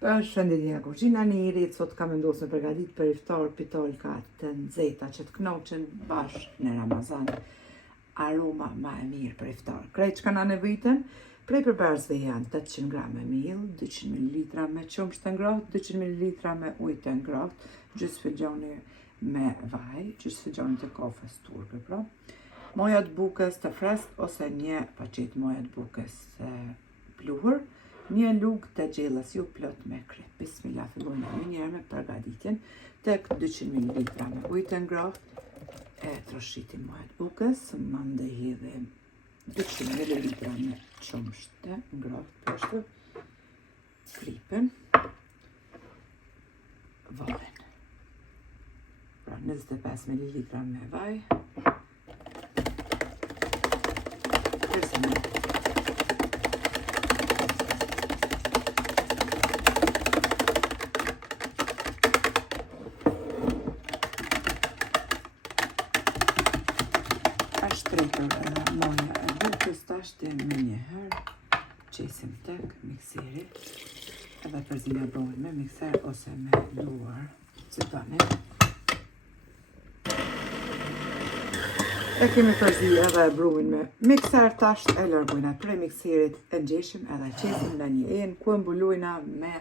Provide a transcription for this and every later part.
Përshëndetje nga kuzhina Niri, sot kam vendosur me përgatit për iftar pitolka të nxehta që të knoqen bashkë në Ramazan. Aroma ma e mirë për iftar. Krejt që ka na nevojiten, prej përbarsve janë 800 gram miell, 200 ml me qumësht të ngrohtë, 200 ml me ujë të ngrohtë, gjysmë filxhoni me vaj, gjysmë filxhoni të kafës turke, pra. Moja të bukës të freskët ose një paqet moja të bukës pluhur. Një lugë të gjellës ju plot me krip. Bismillah, fillojmë një njerë me përgatitjen. Tek 200 ml me ujë të ngrohtë e troshitim moja të bukës, mandej hidhim 200 ml me qumësht të ngrohtë poshtë, kripën, vajin. Pra 25 ml me vaj. Shtrejtër moja e bukës tash të me njëherë qesim tek mikseri edhe përzina brojnë me mikser ose me luar që tani. E kemi përzi edhe brojnë me mikser tash e lërgujna prej mikserit e ngjeshim edhe qesim në një enë ku mbulojna me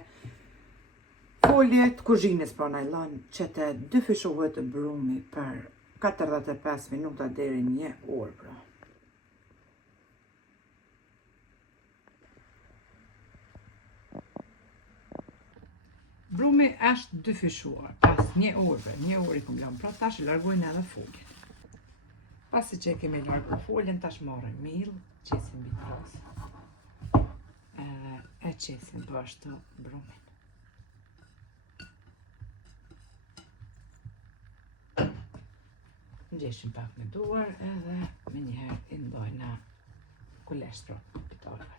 folje të kuzhinës pra najlon që të dyfishohet brumi për 45 minuta deri 1 orë, pra. Brumi është dyfishuar pas 1 orë, 1 orë i kum lënë, pra tash e largojnë edhe foljen. Pasi që kemi larguar foljen, tash marrim miell, qesim mbi tros. E qesim po ashtu brumin. Ngjeshim pak me duar edhe me njëherë i ndojna kuleshtro pitolkat.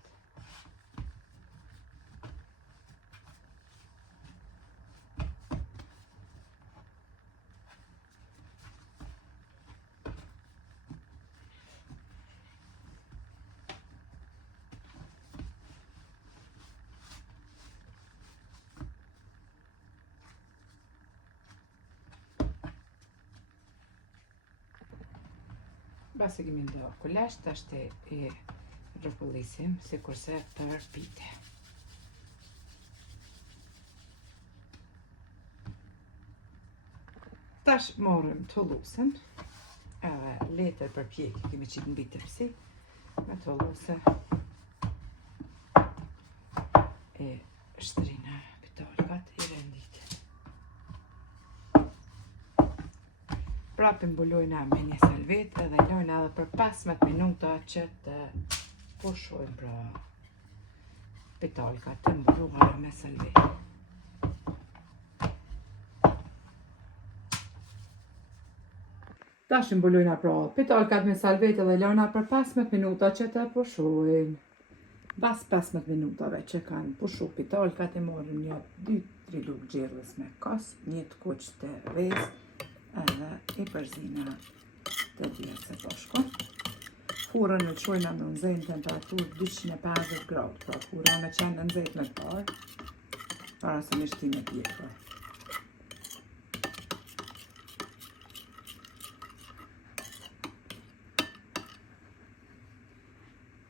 Basi kemi ndo kulesht, ashtë e rrëpullisim, si kurse për pite. Tash morëm të hullusen, edhe letër për pjekë, kemi qitë mbi tërsi, me të hulluse e shtrina pitolkat i rendit. Prapë mbulojna me një salvet edhe lojna edhe për 15 minuta që të pushojnë pra pitolka të mbuluara me salvet. Tash mbulojna pra pitolkat me salvet edhe lojna për 15 minuta që të pushojnë. Pas 15 minutave që kanë pushu pitolkat e morëm një 2-3 lugë gjellës me kos, një të kuq të vezë, edhe i përzina të djerë se poshko. Furën e qojna në nxehtë temperaturë 250 gradë, pra fura me qenë në nxehtë me parë, para se me shtime pjekër.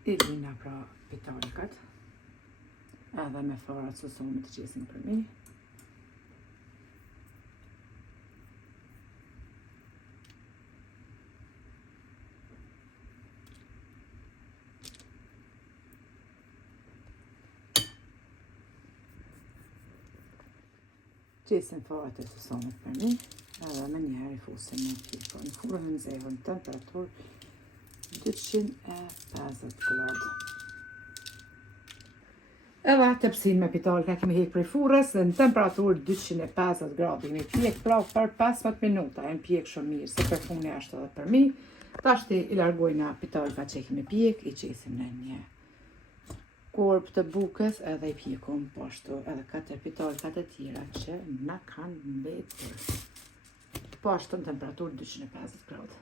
I lina pra pitolkat, edhe me farat sosonit të qesin për mi. Qesin farat e sosonit për mi, edhe me njëherë i fusim në pjekër. Në furën e nxehtë në temperaturë 250 gradë. Edhe tepsin me pitolka kemi hek prej furrës dhe në temperaturë 250 gradë. Kemi pjek pra për 15 minuta, e në pjek shumë mirë, se për funi ashtë edhe për mi. Tashti i largojna pitolka që kemi pjek, i qesim në një korp të bukës edhe i pjekum poshtu edhe 4 pitolkat e tjera që na kanë mbetur. Poshtu në temperaturë 250 gradë.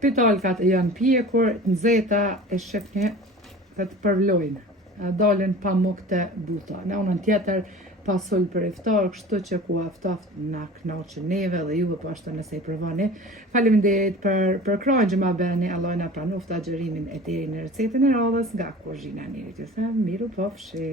Pitolkat janë pjekur, nxehta e shefni të përvlojnë. Dalin pa muk të buta. Në anën tjetër pasul për iftar, kështu që ku aftoft na knoqën neve dhe juve po ashtu nëse i provoni. Faleminderit për krajnë që ma bëni, Allah na pranoft agjërimin e tjerë në recetën e radhës nga kuzhina e Nirit. Ju them miru pofshi.